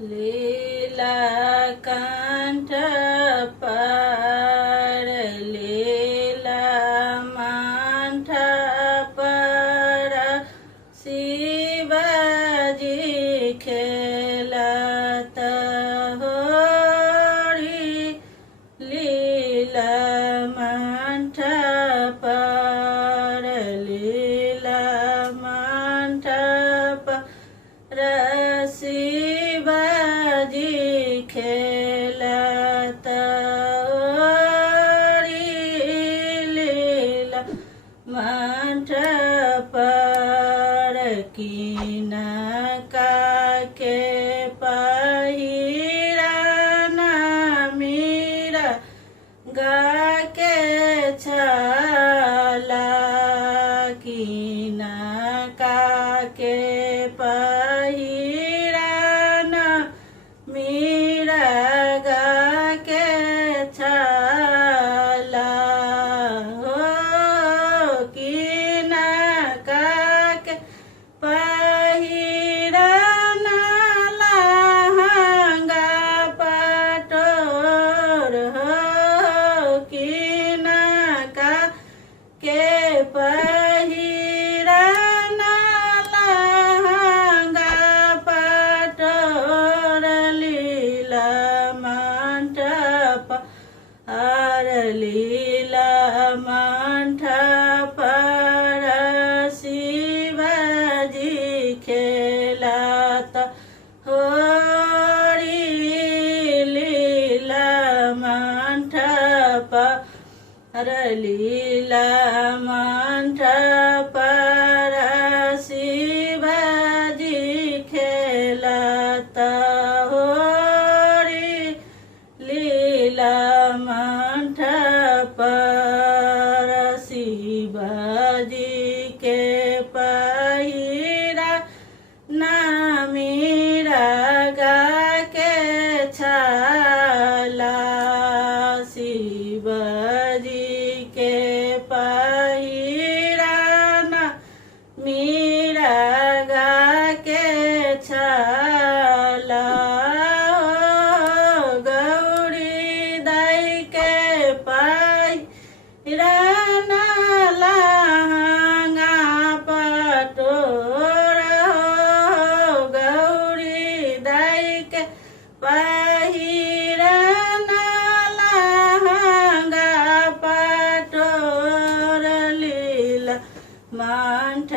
लीला कंठ पर लीला मंठ पर शिवजी खेलत होरी लीला मंठ पर लीला मंठ पर शिवजी खेलत होरी लीला मंठ पर किनका के पहिरन मीरा गा के छला किनका के पहिरन मीरा गा के छला हो किनका के पहिरन लहंगा पटोर हो किनका के पहिरन लहंगा पटोर लीला मंडप और लीला मंडप पर शिवजी खेलत होरी लीला मंडप पर लीला मंडप पर शिवजी खेलत होरी लीला मंडप पर शिवजी के पहिरा मीरा गा के छला शिवजी के पहिरा मीरा गा के छला गौरी दाई के पहिरा लहंगा पटोर गौरी दाई के पहिरन लहंगा पटोर लीला मंठ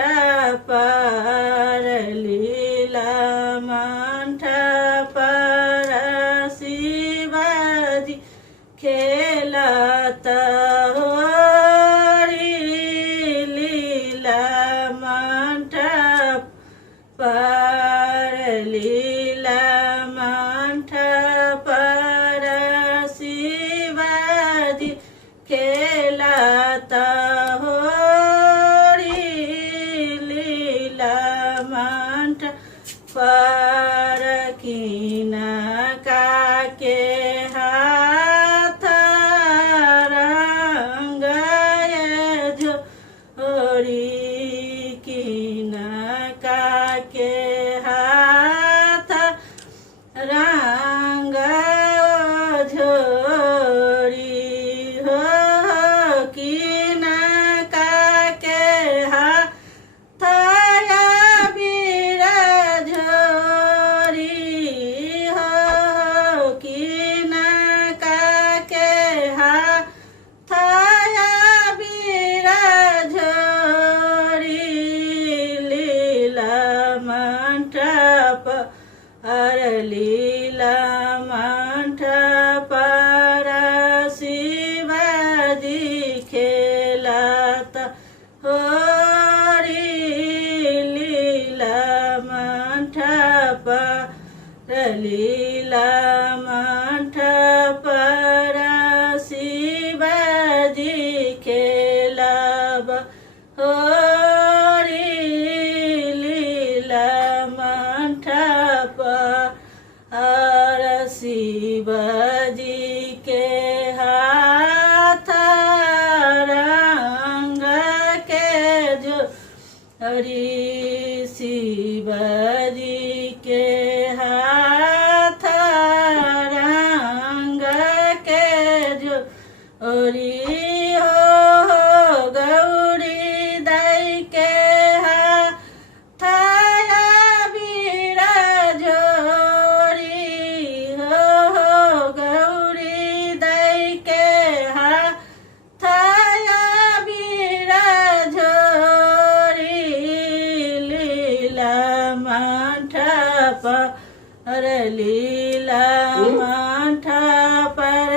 पर लीला मंठ पर शिवजी खेलत होरी लीला मंठ पर लीला मंठ पर शिवजी खेलत होरी लीला मंठ पर किनका के हाथ रंगाए झोरी किनका के हाथ रंग झोरी हो किनका के हाथ बीरा झोरी हो किनका के हाथ बीरा झोरी लीला मंडप और लीला मंडप पर शिवजी खेलत होरी लीला मंडप पर लीला मंडप पर शिवजी खेलब होरी लीला मंडप और शिवजी के हाथ रंग के जो हरि शिवजी के हाथ पर लीला माठा पर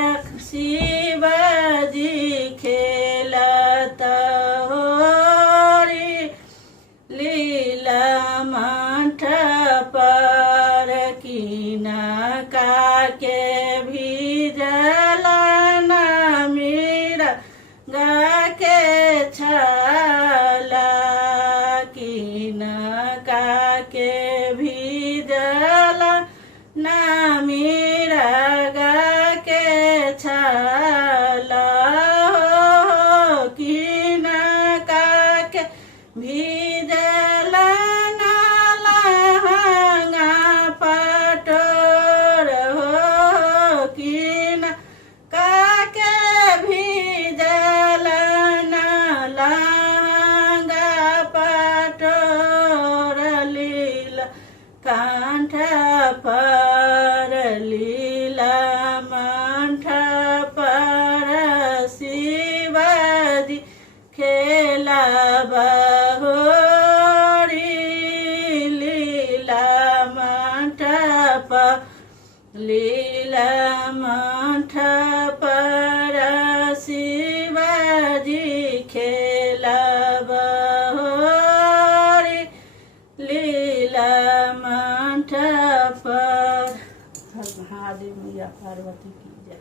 शिवजी खेलत होरी लीला माठा पर कीना काके भिजला ना मीरा गाके छाला कीना काके भिजला ना मीरा गाके छाला कीना काके भिजला ना लहंगा पटोर हो कीना काके भिजला ना लहंगा पटोर लीला कांठ पर लीला मांठ पर शिवजी खेला बहोरी लीला मांठ पर लीला मांठ पर शिवजी खेला बहोरी लीला मांठ पर। हर महादेव मैया पार्वती की जय।